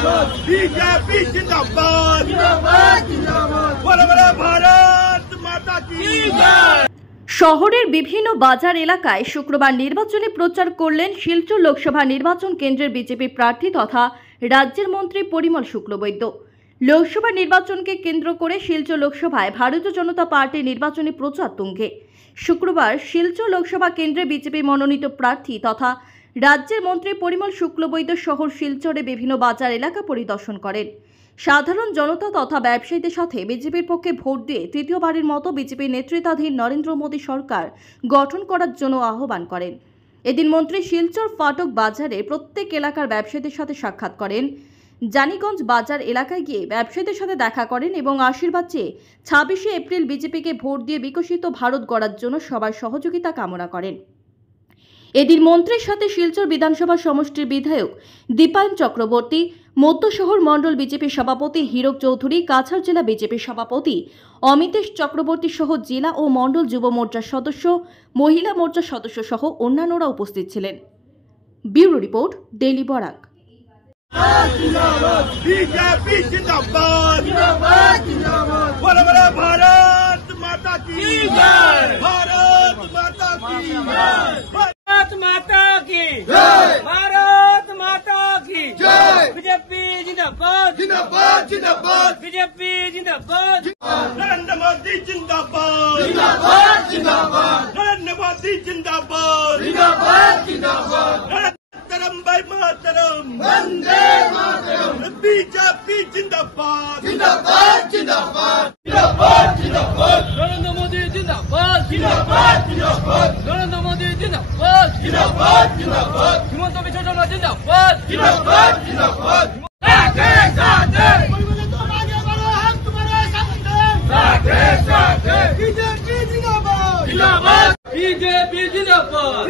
BJP जिंदाबाद बोलो बोलो भारत माता की जय। শহরের বিভিন্ন বাজার এলাকায় শুক্রবার নির্বাচনী প্রচার করলেন শিলচর লোকসভা নির্বাচন কেন্দ্রের বিজেপি প্রার্থী তথা রাজ্যের মন্ত্রী পরিমল শুক্লবৈদ্য। লোকসভা নির্বাচনকে কেন্দ্র করে শিলচর লোকসভায় ভারতীয় জনতা পার্টির নির্বাচনী প্রচার তুঙ্গে। শুক্রবার শিলচর লোকসভা কেন্দ্রে বিজেপি মনোনীত প্রার্থী তথা রাজ্যের মন্ত্রী পরিমল শুক্লবৈদ্য শহর শিলচরে বিভিন্ন বাজার এলাকা পরিদর্শন করেন। সাধারণ জনতা তথা ব্যবসায়ীদের সাথে বিজেপির পক্ষে ভোট দিয়ে তৃতীয়বারের মতো বিজেপির নেতৃত্বাধীন নরেন্দ্র মোদী সরকার গঠন করার জন্য আহ্বান করেন। এদিন মন্ত্রী শিলচর ফাটক বাজারে প্রত্যেক এলাকার ব্যবসায়ীদের সাথে সাক্ষাৎ করেন। জানিগঞ্জ বাজার এলাকায় গিয়ে ব্যবসায়ীদের সাথে দেখা করেন এবং আশীর্বাদ চেয়ে 26শে এপ্রিল বিজেপিকে ভোট দিয়ে বিকশিত ভারত গড়ার জন্য সবার সহযোগিতা কামনা করেন। এদিন মন্ত্রীর সাথে শিলচর বিধানসভা সমষ্টির বিধায়ক দীপায়ন চক্রবর্তী, মধ্য শহর মণ্ডল বিজেপির সভাপতি হীরক চৌধুরী, কাছাড় জেলা বিজেপির সভাপতি অমিতেশ চক্রবর্তী সহ জেলা ও মণ্ডল যুব মোর্চার সদস্য, মহিলা মোর্চার সদস্য সহ অন্যান্যরা উপস্থিত ছিলেন। Bureau report, daily Barak. BJP जिंदाबाद बोलो बोलो भारत माता की जय। भारत माता की जय। भारत माता की जय। भारत माता की जय। बीजेपी जिंदाबाद जिंदाबाद जिंदाबाद बीजेपी जिंदाबाद नरेंद्र मोदी जिंदाबाद जिंदाबाद जिंदाबाद नरेंद्र मोदी जिंदाबाद जिंदाबाद जिंदाबाद मातरम भाई मातरम वंदे मातरम बीजेपी जिंदाबाद जिंदाबाद जिंदाबाद जिंदाबाद जिंदाबाद नरेंद्र मोदी जिंदाबाद जिंदाबाद जिंदाबाद नरेंद्र मोदी जिंदाबाद जिंदाबाद जिंदाबाद हिमंत बिश्व शर्मा जिंदाबाद जिंदाबाद जिंदाबाद साथे साथे बीजेपी जिंदाबाद जिंदाबाद बीजेपी जिंदाबाद